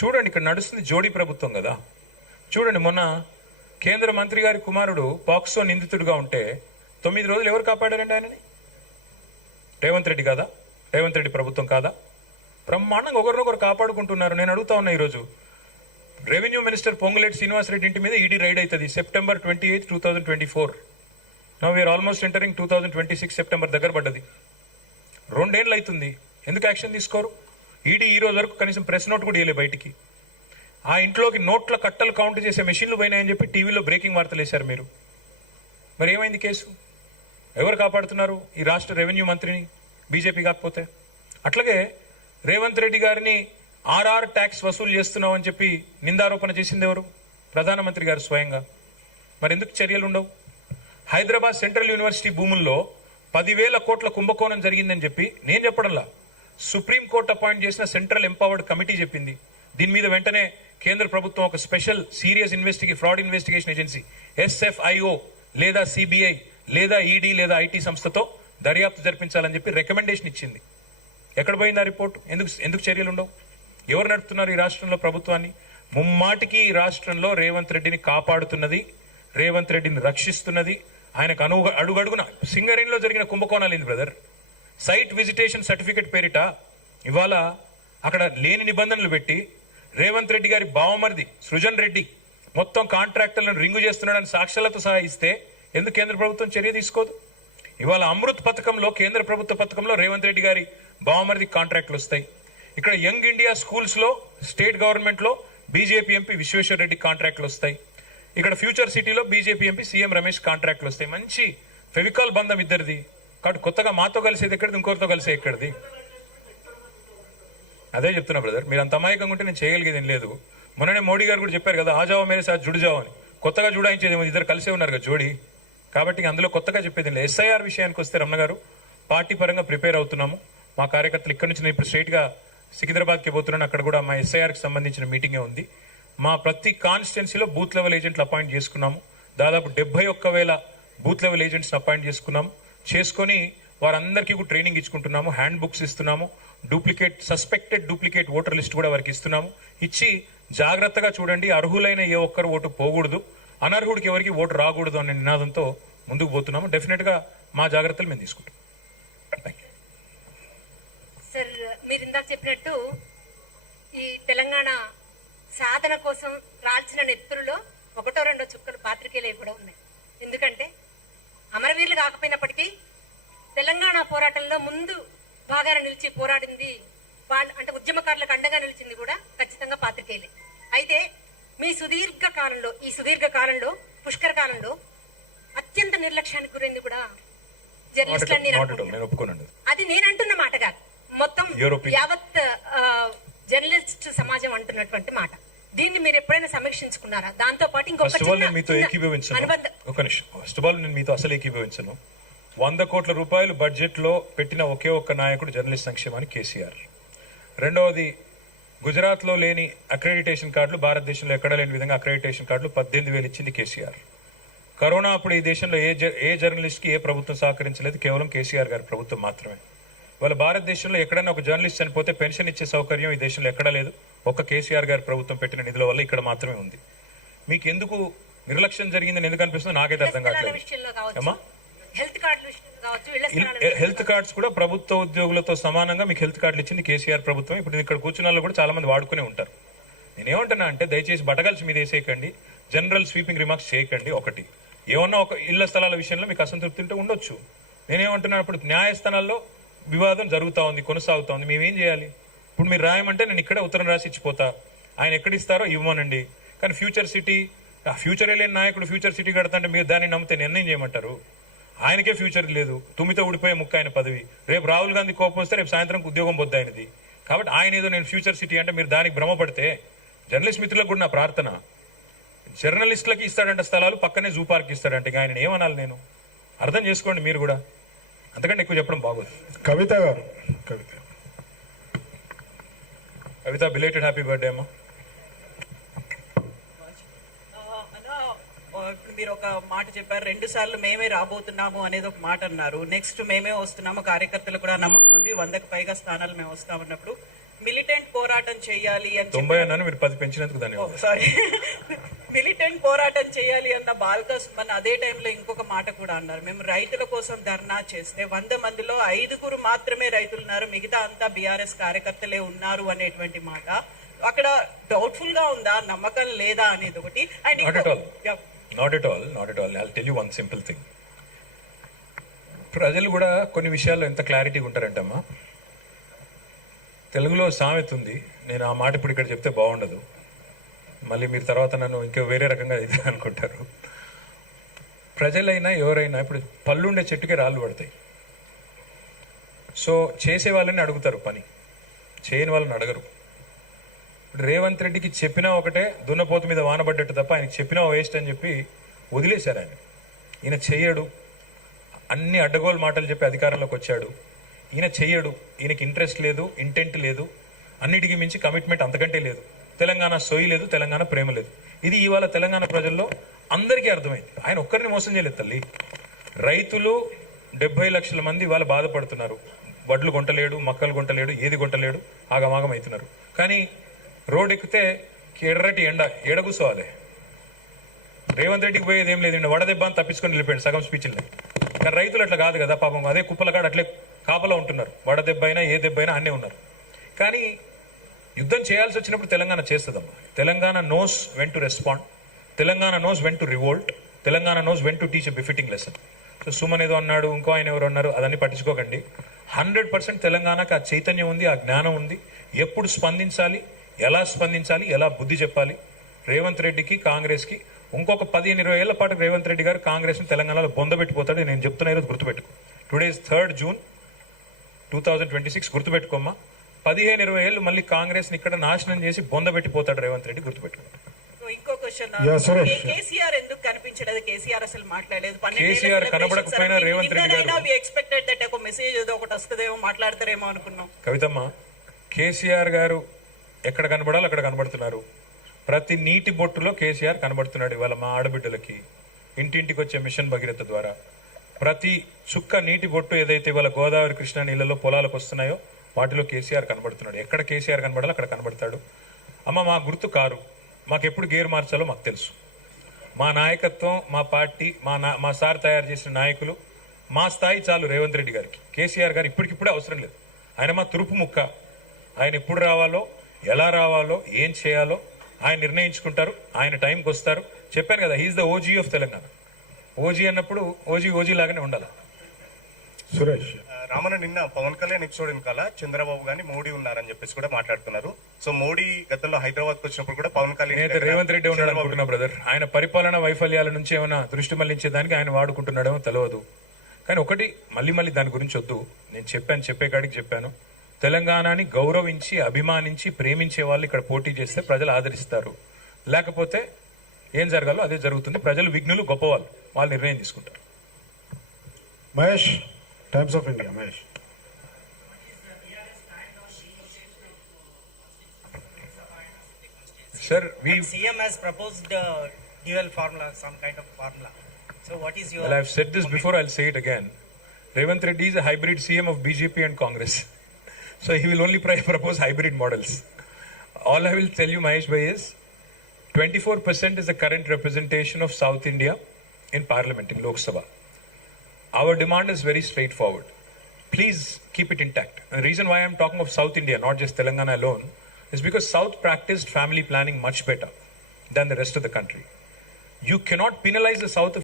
చూడండి, ఇక్కడ నడుస్తుంది జోడీ ప్రభుత్వం కదా. చూడండి, మొన్న కేంద్ర మంత్రి గారి కుమారుడు పాక్సో నిందితుడిగా ఉంటే 9 రోజులు ఎవరు కాపాడారండి ఆయనని? రేవంత్ రెడ్డి కాదా? రేవంత్ రెడ్డి ప్రభుత్వం కాదా? బ్రహ్మాండంగా ఒకరినొకరు కాపాడుకుంటున్నారు. నేను అడుగుతా ఉన్నా, ఈరోజు రెవెన్యూ మినిస్టర్ పొంగులేటి శ్రీనివాసరెడ్డి ఇంటి మీద ఈడీ రైడ్ అవుతుంది September 28, 2024. Now we're almost entering 2026 September దగ్గర పడ్డది. 2 ఏళ్ళు అవుతుంది. ఎందుకు యాక్షన్ తీసుకోరు? ఈడీ ఈ రోజు వరకు కనీసం ప్రెస్ నోట్ కూడా ఇవ్వలే బయటికి. ఆ ఇంట్లోకి నోట్ల కట్టలు కౌంట్ చేసే మెషిన్లు పోయినాయని చెప్పి టీవీలో బ్రేకింగ్ వార్తలు వేశారు మీరు. మరి ఏమైంది కేసు? ఎవరు కాపాడుతున్నారు ఈ రాష్ట్ర రెవెన్యూ మంత్రిని? బీజేపీ కాకపోతే. అట్లాగే రేవంత్ రెడ్డి గారిని ఆర్ఆర్ ట్యాక్స్ వసూలు చేస్తున్నావు అని చెప్పి నిందారోపణ చేసింది ఎవరు? ప్రధానమంత్రి గారు స్వయంగా. మరి ఎందుకు చర్యలు ఉండవు? హైదరాబాద్ సెంట్రల్ యూనివర్సిటీ భూముల్లో 10,000 కోట్ల కుంభకోణం జరిగిందని చెప్పి నేను చెప్పడంలా, సుప్రీంకోర్టు అపాయింట్ చేసిన సెంట్రల్ ఎంపవర్డ్ కమిటీ చెప్పింది. దీని మీద వెంటనే కేంద్ర ప్రభుత్వం ఒక special serious fraud investigation agency SFIO లేదా CBI లేదా ED లేదా IT సంస్థతో దర్యాప్తు జరిపించాలని చెప్పి రికమెండేషన్ ఇచ్చింది. ఎక్కడ పోయింది ఆ రిపోర్ట్? ఎందుకు చర్యలు ఉండవు? ఎవరు నడుపుతున్నారు ఈ రాష్ట్రంలో ప్రభుత్వాన్ని? ముమ్మాటికి ఈ రాష్ట్రంలో రేవంత్ రెడ్డిని కాపాడుతున్నది, రేవంత్ రెడ్డిని రక్షిస్తున్నది. ఆయనకు అడుగడుగున సింగరేణిలో జరిగిన కుంభకోణాలు ఏంది బ్రదర్? సైట్ విజిటేషన్ సర్టిఫికెట్ పేరిట ఇవాళ అక్కడ లేని నిబంధనలు పెట్టి రేవంత్ రెడ్డి గారి బావమరిది సృజన్ రెడ్డి మొత్తం కాంట్రాక్టర్లను రింగు చేస్తున్నాడని సాక్ష్యాలతో సహా ఇస్తే ఎందుకు కేంద్ర ప్రభుత్వం చర్య తీసుకోదు? ఇవాళ అమృత్ పథకంలో, కేంద్ర ప్రభుత్వ పథకంలో రేవంత్ రెడ్డి గారి బావమరిది కాంట్రాక్టులు వస్తాయి. ఇక్కడ యంగ్ ఇండియా స్కూల్స్ లో స్టేట్ గవర్నమెంట్ లో బీజేపీ ఎంపీ విశ్వేశ్వర రెడ్డి కాంట్రాక్టులు వస్తాయి. ఇక్కడ ఫ్యూచర్ సిటీలో బీజేపీ ఎంపీ సీఎం రమేష్ కాంట్రాక్టులు వస్తాయి. మంచి ఫెవికాల్ బంధం ఇద్దరిది. కాబట్టి కొత్తగా మాతో కలిసేది ఎక్కడిది, ఇంకోరితో కలిసే ఎక్కడిది? అదే చెప్తున్నా బ్రదర్, మీరు అంత అమాయకంగా ఉంటే నేను చేయగలిగేది ఏం లేదు. మొన్ననే మోడీ గారు కూడా చెప్పారు కదా, ఆజావో మేరే సాత్ జుడ్ జావో అని. కొత్తగా జుడాయించేది ఇద్దరు కలిసే ఉన్నారు కదా జోడీ. కాబట్టి అందులో కొత్తగా చెప్పేది లేదు. SIR విషయానికి వస్తే రమణ గారు, పార్టీ పరంగా ప్రిపేర్ అవుతున్నాము. మా కార్యకర్తలు ఇక్కడ నుంచి నేను ఇప్పుడు స్ట్రైట్ గా సికింద్రాబాద్కి పోతున్నాను. అక్కడ కూడా మా SIRకి సంబంధించిన మీటింగే ఉంది. మా ప్రతి కాన్స్టిట్యున్సీలో బూత్ లెవెల్ ఏజెంట్లు అపాయింట్ చేసుకున్నాము. దాదాపు 71,000 బూత్ లెవెల్ ఏజెంట్స్ అపాయింట్ చేసుకున్నాము. చేసుకొని వారందరికీ కూడా ట్రైనింగ్ ఇచ్చుకుంటున్నాము, హ్యాండ్ బుక్స్ ఇస్తున్నాము, సస్పెక్టెడ్ డూప్లికేట్ ఓటర్ లిస్ట్ కూడా వారికి ఇస్తున్నాము. ఇచ్చి జాగ్రత్తగా చూడండి, అర్హులైన ఏ ఒక్కరు ఓటు పోకూడదు, అనర్హుడికి ఎవరికి ఓటు రాకూడదు అనే నినాదంతో ముందుకు పోతున్నాము. డెఫినెట్ గా మా జాగ్రత్తలు మేము తీసుకుంటాం. సార్, మీరు ఇందాక చెప్పినట్టు ఈ తెలంగాణ సాధన కోసం రాల్చిన నెత్తురులో 1-2 చుక్కలు పాత్రికేయులు కూడా ఉన్నాయి. ఎందుకంటే అమరవీరులు కాకపోయినప్పటికీ తెలంగాణ పోరాటంలో ముందు భాగాన నిలిచి పోరాడింది వాళ్ళు, అంటే ఉద్యమకారులకు అండగా నిలిచింది కూడా ఖచ్చితంగా పాత్రికేయులే. అయితే ఈ సుదీర్ఘ కాలంలో పుష్కర కాలంలో అత్యంత నిర్లక్ష్యానికి గురైంది కూడా జర్నలిస్టులన్నీ. అది నేను అంటున్న మాట కాదు, మొత్తం యావత్ జర్నలిస్ట్ సమాజం అంటున్నటువంటి మాట. దీన్ని మీరు ఎప్పుడైనా సమీక్షించుకున్నారా? దాంతో పాటు ఇంకొక మీతో ఏకీభవించను. ఒక నిమిషం, ఫస్ట్ ఆఫ్ ఆల్ నేను మీతో అసలు ఏకీభవించను. 100 కోట్ల రూపాయలు బడ్జెట్ లో పెట్టిన ఒకే ఒక్క నాయకుడు జర్నలిస్ట్ సంక్షేమానికి కేసీఆర్. రెండవది, గుజరాత్ లో లేని అక్రెడిటేషన్ కార్డులు భారతదేశంలో ఎక్కడ లేని విధంగా అక్రెడిటేషన్ కార్డులు 18,000 ఇచ్చింది కేసీఆర్. కరోనా అప్పుడు ఈ దేశంలో ఏ జర్నలిస్ట్ కి ఏ ప్రభుత్వం సహకరించలేదు, కేవలం కేసీఆర్ గారి ప్రభుత్వం మాత్రమే. వాళ్ళ భారతదేశంలో ఎక్కడైనా ఒక జర్నలిస్ట్ చనిపోతే పెన్షన్ ఇచ్చే సౌకర్యం ఈ దేశంలో ఎక్కడా లేదు. ఒక్క కేసీఆర్ గారి ప్రభుత్వం పెట్టిన నిధుల వల్ల ఇక్కడ మాత్రమే ఉంది. మీకు ఎందుకు నిర్లక్ష్యం జరిగిందని ఎందుకు అనిపిస్తుందో నాకైతే అర్థం కావట్లేదు. హెల్త్ కార్డ్స్ కూడా ప్రభుత్వ ఉద్యోగులతో సమానంగా మీకు హెల్త్ కార్డులు ఇచ్చింది కేసీఆర్ ప్రభుత్వం. ఇప్పుడు ఇక్కడ కూర్చున్న వాళ్ళు కూడా చాలా మంది వాడుకునే ఉంటారు. నేనేమంటున్నా అంటే, దయచేసి బటగల్స్ మీద వేసేయకండి, జనరల్ స్వీపింగ్ రిమార్క్స్ చేయకండి. ఒకటి, ఏమన్నా ఒక ఇళ్ల స్థలాల విషయంలో మీకు అసంతృప్తి ఉంటే ఉండొచ్చు. నేనేమంటున్నాను, ఇప్పుడు న్యాయస్థానాల్లో వివాదం జరుగుతా ఉంది, కొనసాగుతా ఉంది. మేమేం చేయాలి? ఇప్పుడు మీరు రాయమంటే నేను ఇక్కడే ఉత్తరం రాసి ఇచ్చిపోతా, ఆయన ఎక్కడిస్తారో ఇవ్వమనండి. కానీ ఫ్యూచర్ సిటీ, ఫ్యూచరే లేని నాయకుడు ఫ్యూచర్ సిటీ కడతా అంటే మీరు దాన్ని నమ్మితే నిర్ణయం చేయమంటారు? ఆయనకే ఫ్యూచర్ లేదు, తుమ్మితో ఊడిపోయే ముక్క ఆయన పదవి. రేపు రాహుల్ గాంధీ కోపం వస్తే రేపు సాయంత్రం ఉద్యోగం పొద్దు ఆయనది. కాబట్టి ఆయన ఏదో నేను ఫ్యూచర్ సిటీ అంటే మీరు దానికి భ్రమపడితే, జర్నలిస్ట్ మిత్రులకు కూడా నా ప్రార్థన, జర్నలిస్టులకి ఇస్తాడంట స్థలాలు, పక్కనే జూ పార్క్ ఇస్తాడంటే ఆయన ఏమనాలి? నేను అర్థం చేసుకోండి మీరు కూడా, అంతకంటే ఎక్కువ చెప్పడం బాగోదు. కవిత గారు, కవిత బిలేటెడ్ హ్యాపీ బర్త్డే అమ్మా. మీరు ఒక మాట చెప్పారు, 2 సార్లు మేమే రాబోతున్నాము అనేది ఒక మాట అన్నారు. నెక్స్ట్ మేమే వస్తున్నాము, కార్యకర్తలు కూడా నమ్మకం ఉంది, 100కు పైగా స్థానాలు మేము వస్తామన్నప్పుడు మిలిటెంట్ పోరాటం చేయాలి అని 90 అన్నాను, మీరు 10 పెంచినందుకు ధన్యవాదాలు. సారీ మిలిటెంట్ పోరాటం చేయాలి అన్న బాల్క సుమన్ అదే టైంలో ఇంకొక మాట కూడా అన్నారు. మేము రైతుల కోసం ధర్నా చేస్తే 100 మందిలో 5 మాత్రమే రైతులు ఉన్నారు, మిగతా అంతా బీఆర్ఎస్ కార్యకర్తలే ఉన్నారు అనేటువంటి మాట అక్కడ డౌట్ఫుల్ గా ఉందా, నమ్మకం లేదా అనేది ఒకటి. Not at all. I tell you one simple thing. ప్రజలు కూడా కొన్ని విషయాల్లో ఎంత క్లారిటీగా ఉంటారంటమ్మా. తెలుగులో సామెత ఉంది, నేను ఆ మాట ఇప్పుడు ఇక్కడ చెప్తే బాగుండదు, మళ్ళీ మీరు తర్వాత నన్ను ఇంకా వేరే రకంగా ఇది అనుకుంటారు. ప్రజలైనా ఎవరైనా ఇప్పుడు పళ్ళుండే చెట్టుకే రాళ్ళు పడతాయి. సో చేసే వాళ్ళని అడుగుతారు పని, చేయని వాళ్ళని అడగరు. ఇప్పుడు రేవంత్ రెడ్డికి చెప్పినా ఒకటే, దున్నపోతు మీద వానబడ్డట్టు తప్ప ఆయనకి చెప్పినా వేస్ట్ అని చెప్పి వదిలేశారు. ఈయన చెయ్యడు, అన్ని అడ్డగోలు మాటలు చెప్పి అధికారంలోకి వచ్చాడు. ఈయన చెయ్యడు, ఈయనకి ఇంట్రెస్ట్ లేదు, ఇంటెంట్ లేదు, అన్నిటికీ మించి కమిట్మెంట్ అంతకంటే లేదు. తెలంగాణ సోయి లేదు, తెలంగాణ ప్రేమ లేదు. ఇది ఇవాళ తెలంగాణ ప్రజల్లో అందరికీ అర్థమైంది. ఆయన ఒక్కరిని మోసం చేయలేదు తల్లి. రైతులు 70 లక్షల మంది ఇవాళ బాధపడుతున్నారు. వడ్లు కొంటలేడు, మక్కలు కొంటలేడు, ఏది కొంటలేడు, ఆగమాగం అవుతున్నారు. కానీ రోడ్ ఎక్కితే ఎర్రటి ఎండ కూర్చోవాలి. రేవంత్ రెడ్డికి పోయేది ఏం లేదు, వడదెబ్బ అని తప్పించుకొని వెళ్ళిపోయాడు సగం స్పీచ్లు. కానీ రైతులు అట్లా కాదు కదా పాపం, అదే కుప్పలకాడ అట్లే కాపలా ఉంటున్నారు. వడదెబ్బ అయినా ఏ దెబ్బ అయినా అన్నీ ఉన్నారు. కానీ యుద్ధం చేయాల్సి వచ్చినప్పుడు తెలంగాణ చేస్తుందమ్మా. Telangana knows when to respond, Telangana knows when to revolt, Telangana knows when to teach a befitting lesson. So Suman ఏదో అన్నాడు, ఇంకో ఆయన ఎవరు అన్నారు, అదన్నీ పట్టించుకోకండి. 100% తెలంగాణకు ఆ చైతన్యం ఉంది, ఆ జ్ఞానం ఉంది. ఎప్పుడు స్పందించాలి, ఎలా స్పందించాలి, ఎలా బుద్ధి చెప్పాలి. రేవంత్ రెడ్డికి కాంగ్రెస్కి ఇంకొక 15-20 ఏళ్ల పాటు రేవంత్ రెడ్డి గారు కాంగ్రెస్ని తెలంగాణలో బొందబెట్టిపోతాడు. నేను చెప్తున్నా, ఈరోజు గుర్తుపెట్టుకో. Today is 3rd June 2026. గుర్తుపెట్టుకోమ్మా. 15-20 ఏళ్ళు మళ్ళీ కాంగ్రెస్ ని ఇక్కడ నాశనం చేసి బొందబెట్టిపోతాడు రేవంత్ రెడ్డి, గుర్తుపెట్టుకో. ఇంకో క్వశ్చన్, కేసీఆర్ ఎందుకు కనిపించలేదు? కేసీఆర్ అసలు మాట్లాడలేదు. కేసీఆర్ కనబడకపోయినా రేవంత్ రెడ్డి గారు ఎక్స్పెక్టెడ్ దట్ ఒక మెసేజ్ ఏదో ఒకటి వస్తుందేమో, మాట్లాడతారేమో అనుకున్నాం. కవితమ్మ, కేసీఆర్ గారు ఎక్కడ కనబడాలో అక్కడ కనబడుతున్నారు. ప్రతి నీటి బొట్టులో కేసీఆర్ కనబడుతున్నాడు. ఇవాళ మా ఆడబిడ్డలకి ఇంటింటికి వచ్చే మిషన్ భగీరథ ద్వారా ప్రతి చుక్క నీటి బొట్టు ఏదైతే ఇవాళ గోదావరి కృష్ణా నీళ్ళలో పొలాలకు వస్తున్నాయో వాటిలో కేసీఆర్ కనబడుతున్నాడు. ఎక్కడ కేసీఆర్ కనబడాలో అక్కడ కనబడతాడు. అమ్మ, మా గుర్తు కారు. మాకు ఎప్పుడు గేర్ మార్చాలో మాకు తెలుసు. మా నాయకత్వం, మా పార్టీ, మా సార్ తయారు చేసిన నాయకులు, మా స్థాయి చాలు రేవంత్ రెడ్డి గారికి. కేసీఆర్ గారు ఇప్పటికిప్పుడే అవసరం లేదు. ఆయన మా తురుపు ముక్క. ఆయన ఎప్పుడు రావాలో, ఎలా రావాలో, ఏం చేయాలో ఆయన నిర్ణయించుకుంటారు. ఆయన టైంకి వస్తారు. చెప్పాను కదా, he's the OG of Telangana. OG అన్నప్పుడు ఓజీ లాగానే ఉండాలి. సురేష్ రామన్న, నిన్న పవన్ కళ్యాణ్ ఎపిసోడ్ వెనకాల చంద్రబాబు గాని మోడీ ఉన్నారని చెప్పేసి కూడా మాట్లాడుతున్నారు. సో మోడీ గతంలో హైదరాబాద్ కు వచ్చినప్పుడు కూడా పవన్ కళ్యాణ్ రేవంత్ రెడ్డి ఉన్నాడు అనుకుంటున్నా బ్రదర్. ఆయన పరిపాలన వైఫల్యాల నుంచి ఏమైనా దృష్టి మళ్లించేదానికి ఆయన వాడుకుంటున్నాడేమో తెలియదు. కానీ ఒకటి మళ్ళీ దాని గురించి వద్దు. నేను చెప్పే కాడికి చెప్పాను. తెలంగాణని గౌరవించి, అభిమానించి, ప్రేమించే వాళ్ళు ఇక్కడ పోటీ చేస్తే ప్రజలు ఆదరిస్తారు. లేకపోతే ఏం జరగాలో అదే జరుగుతుంది. ప్రజలు విఘ్నులు, గొప్పవాళ్ళు, వాళ్ళు నిర్ణయం తీసుకుంటారు. Mahesh, times of India. Mahesh, sir, CM has proposed dual formula, some kind of formula. So what is your... Well, I've said this before, I'll say it again. Revanth Reddy is a hybrid CM of BJP and Congress. So he will only propose hybrid models. All I will tell you, Mahesh Bhai, is 24% is the current representation of South India in Parliament, in Lok Sabha. Our demand is very straightforward. Please keep it intact. And the reason why I'm talking of South India, not just Telangana alone, is because South practiced family planning much better than the rest of the country. You cannot penalize the South